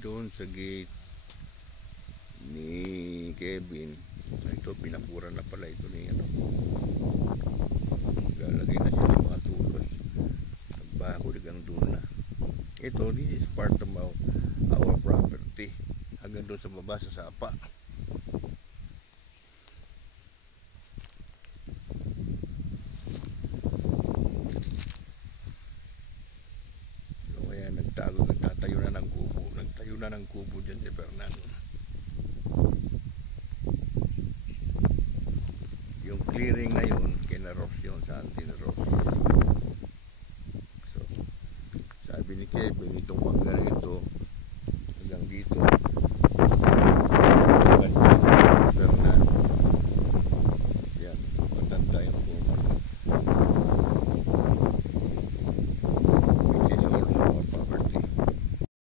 doon sa gate ni Kevin. Ito, pinakura na pala ito ni ano. Lalagay na sila mga tulos. Nagbago hanggang doon na. Ito, this is part of our property. Hanggang doon sa baba sa sapa. So, kaya nagtatayo na ng kubo. Nagtayo na ng kubo dyan si Fernando.